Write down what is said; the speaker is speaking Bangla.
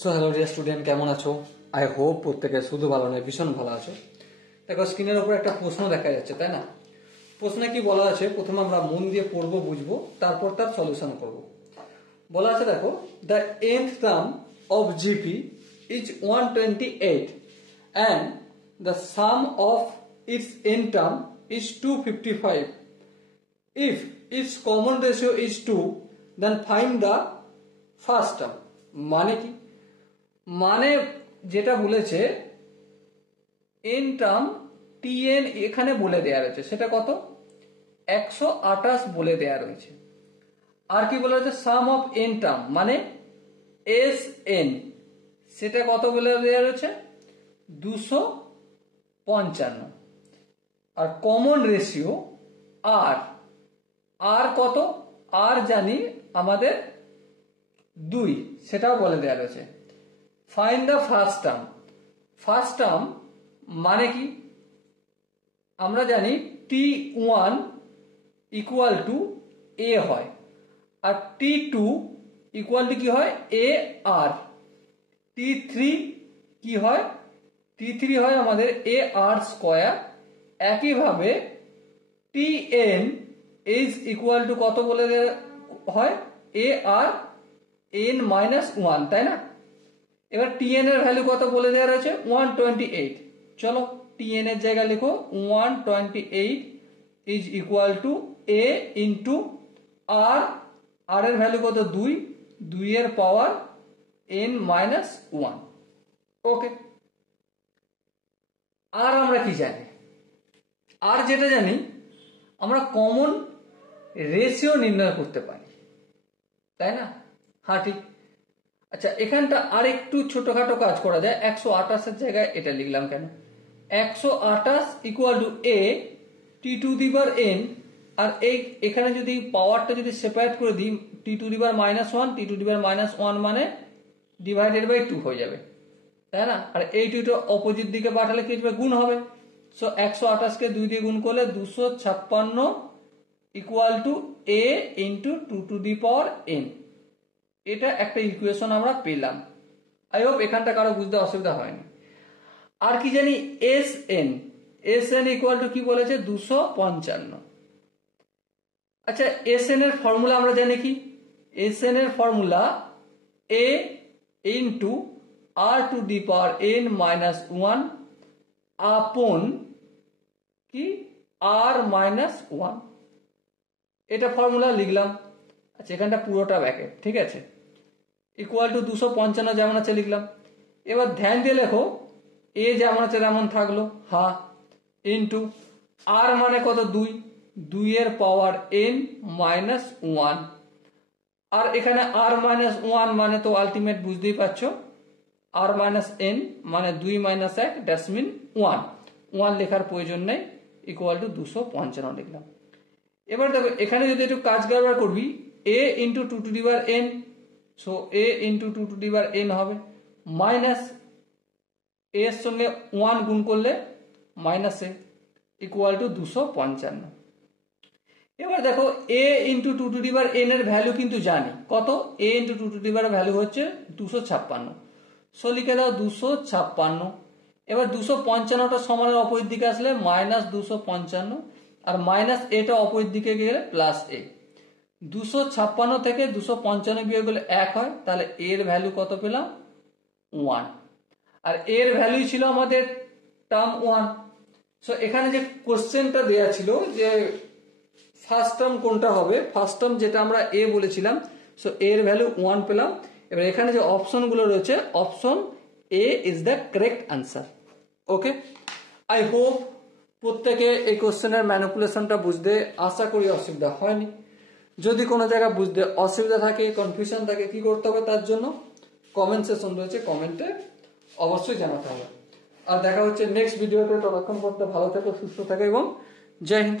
সো হ্যালো ডিয়ার স্টুডেন্ট, কেমন আছো? আই হোপ প্রত্যেকে শুধু ভালো নয় ভীষণ ভালো আছো। দেখো স্ক্রিনের উপর একটা প্রশ্ন দেখা যাচ্ছে, তাই না? প্রশ্নে কি বলা আছে প্রথমে আমরা মন দিয়ে পড়বো, বুঝবো, তারপর তার সলিউশন করব। বলা আছে দেখো, the nth term of GP is 128 and the sum of its n term is 255. If its common ratio is 2, then find the first term. মানে কি? মানে যেটা বলেছে n টার্ম tn এখানে বলে দেয়া রয়েছে, সেটা কত? 128 বলে দেয়া রয়েছে। আর কি বলা হয়েছে? সাম অফ n টার্ম মানে sn, সেটা কত বলে দেয়া রয়েছে? 255। আর কমন রেশিও আর কত? আর জানি আমাদের 2, সেটাও বলে দেয়া রয়েছে। Find the first term. First term মানে কি? আমরা জানি t1 ইকুয়াল টু a হয়, আর t2 ইকুয়াল টু কি হয়? a r। t3 কি হয়? t3 হয় আমাদের a r স্কয়ার। একইভাবে tn ইজ ইকুয়াল টু কত বলে হয়? a r n মাইনাস 1, তাই না? এবার tn এর ভ্যালু কত বলে দেওয়া রয়েছে? 128। চলো tn এর জায়গায় লিখো 128 is equal to a into r। r এর ভ্যালু কত? 2 এর পাওয়ার n মাইনাস 1। ওকে, আর আমরা কি জানি? আর যেটা জানি, আমরা কমন রেশিও নির্ণয় করতে পারি, তাই না? হ্যাঁ ঠিক। আচ্ছা, এখানটা আর একটু ছোটখাটো কাজ করা যায়। 128 এর জায়গায় এটা লিখলাম কেন? 128 equal to a t to the power n, আর এখানে যদি পাওয়ারটা যদি সেপারেট করে দিই, t to the power minus 1, t to the power minus 1 মানে ডিভাইডেড বাই 2 হয়ে যাবে, তাই না? আর এই 2টা অপোজিট দিকে পাঠালে কি হবে? গুণ হবে। সো 128 কে 2 দিয়ে গুণ করলে 256 equal to a into 2 to the power n। এটা একটা ইকুয়েশন আমরা পেলাম। আই হোপ এখানটা কারো বুঝতে অসুবিধা হয়নি। আর কি জানি? sn ইকুয়াল টু কি বলেছে? 255। আচ্ছা, sn এর ফর্মুলা আমরা জানি কি? sn এর formula a into r to the power n minus 1 আপন কি r মাইনাস 1। এটা ফর্মুলা লিখলাম। আচ্ছা, এখানটা পুরোটা ব্র্যাকেট, ঠিক আছে? ইকুয়াল টু 255 যেমন আছে লিখলাম। এবার ধ্যান দিয়ে লেখো, এ যেমন আছে তেমন থাকলো, হ্যাঁ, ইন্টু আর মানে কত? 2 এর পাওয়ার n মাইনাস 1। আর এখানে r মাইনাস 1 মানে তো আলটিমেট বুঝতেই পারছো, r মাইনাস n মানে 2 মাইনাস 1 দ্যাটস মিন 1 লেখার প্রয়োজন নেই। ইকুয়াল টু 255 লিখলাম। এবার দেখো এখানে যদি একটু কাজ কারবার করবি, a into 2 to the power n, so a into 2 to the power n হবে মাইনাস a এর সঙ্গে 1 গুণ করলে মাইনাস a ইকুয়াল টু 255। এবার দেখো a into 2 to the power n এর ভ্যালু কিন্তু জানি কত? a into 2 to the power value হচ্ছে 256। সো লিখে দাও 256। এবার 255টা সমানের অপোজিট দিকে আসলে মাইনাস 255, আর মাইনাস এটা অপোজিট দিকে গেলে প্লাস a। 256 থেকে 255 বিয়োগ করলে 1 হয়, তাহলে এর ভ্যালু কত পেলাম? 1। আর এর ভ্যালু ছিল আমাদের টার্ম 1। সো এখানে যে কোশ্চেনটা দেয়া ছিল যে ফার্স্ট টার্ম কোনটা হবে, ফার্স্ট টার্ম যেটা আমরা a বলেছিলাম, সো এর ভ্যালু 1 পেলাম। এবার এখানে যে অপশনগুলো রয়েছে, option a is the correct answer. Okay, I hope প্রত্যেকে এই কোশ্চেনের ম্যানিপুলেশনটা বুঝতে আশা করি অসুবিধা হয়নি। যদি কোনো জায়গায় বুঝতে অসুবিধা থাকে, কনফিউশন থাকে, কি করতে হবে তার জন্য কমেন্ট সেকশন রয়েছে, কমেন্টে অবশ্যই জানাতে হবে। আর দেখা হচ্ছে নেক্সট ভিডিওতে। ততক্ষণ পর্যন্ত ভালো থেকো, সুস্থ থাকো এবং জয় হিন্দ।